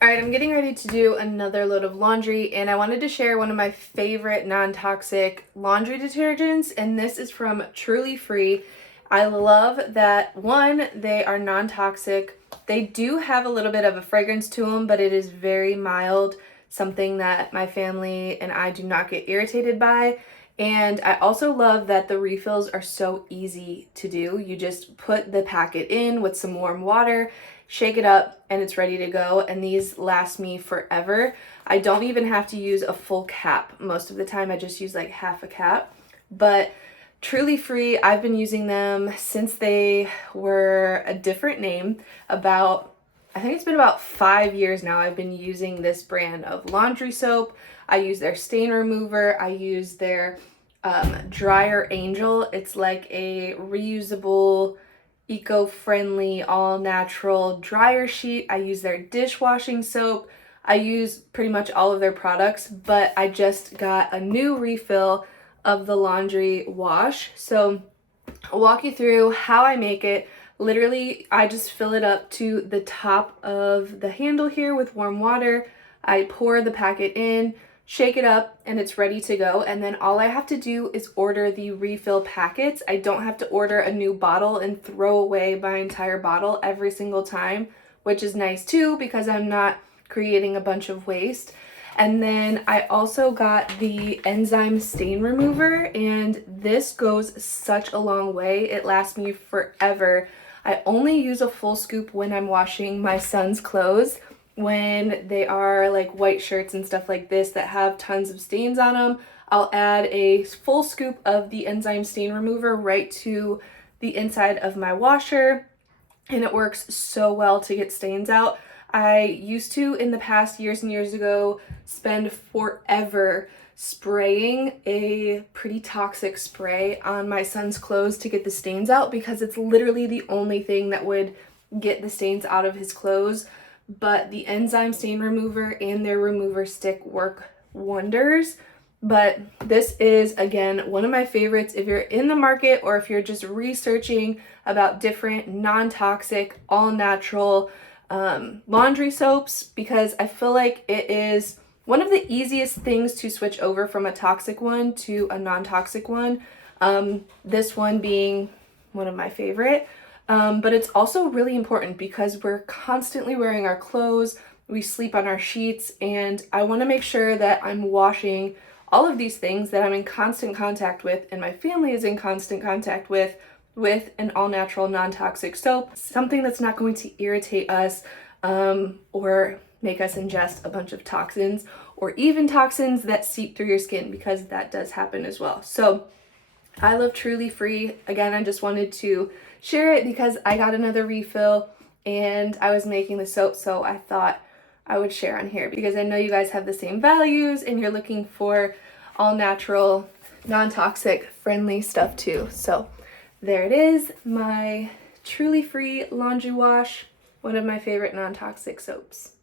Alright, I'm getting ready to do another load of laundry, and I wanted to share one of my favorite non-toxic laundry detergents, and this is from Truly Free. I love that, one, they are non-toxic. They do have a little bit of a fragrance to them, but it is very mild, something that my family and I do not get irritated by. And I also love that the refills are so easy to do. You just put the packet in with some warm water, shake it up, and it's ready to go. And these last me forever. I don't even have to use a full cap. Most of the time I just use like half a cap. But Truly Free, I've been using them since they were a different name. I think it's been about 5 years now I've been using this brand of laundry soap. I use their stain remover. I use their Dryer Angel. It's like a reusable, eco-friendly, all-natural dryer sheet. I use their dishwashing soap. I use pretty much all of their products, but I just got a new refill of the laundry wash. So I'll walk you through how I make it. Literally, I just fill it up to the top of the handle here with warm water. I pour the packet in, shake it up, and it's ready to go. And then all I have to do is order the refill packets. I don't have to order a new bottle and throw away my entire bottle every single time, which is nice too because I'm not creating a bunch of waste. And then I also got the enzyme stain remover, and this goes such a long way. It lasts me forever. I only use a full scoop when I'm washing my son's clothes, when they are like white shirts and stuff like this that have tons of stains on them. I'll add a full scoop of the enzyme stain remover right to the inside of my washer, and it works so well to get stains out. I used to, in the past, years and years ago, spend forever spraying a pretty toxic spray on my son's clothes to get the stains out because it's literally the only thing that would get the stains out of his clothes. But the enzyme stain remover and their remover stick work wonders. But this is, again, one of my favorites if you're in the market or if you're just researching about different non-toxic, all-natural laundry soaps, because I feel like it is one of the easiest things to switch over from a toxic one to a non-toxic one. This one being one of my favorite. But it's also really important because we're constantly wearing our clothes, we sleep on our sheets, and I want to make sure that I'm washing all of these things that I'm in constant contact with and my family is in constant contact with an all-natural, non-toxic soap, something that's not going to irritate us or make us ingest a bunch of toxins or even toxins that seep through your skin, because that does happen as well. So I love Truly Free. Again, I just wanted to share it because I got another refill and I was making the soap, so I thought I would share on here because I know you guys have the same values and you're looking for all natural, non-toxic, friendly stuff too. So there it is, my Truly Free laundry wash, one of my favorite non-toxic soaps.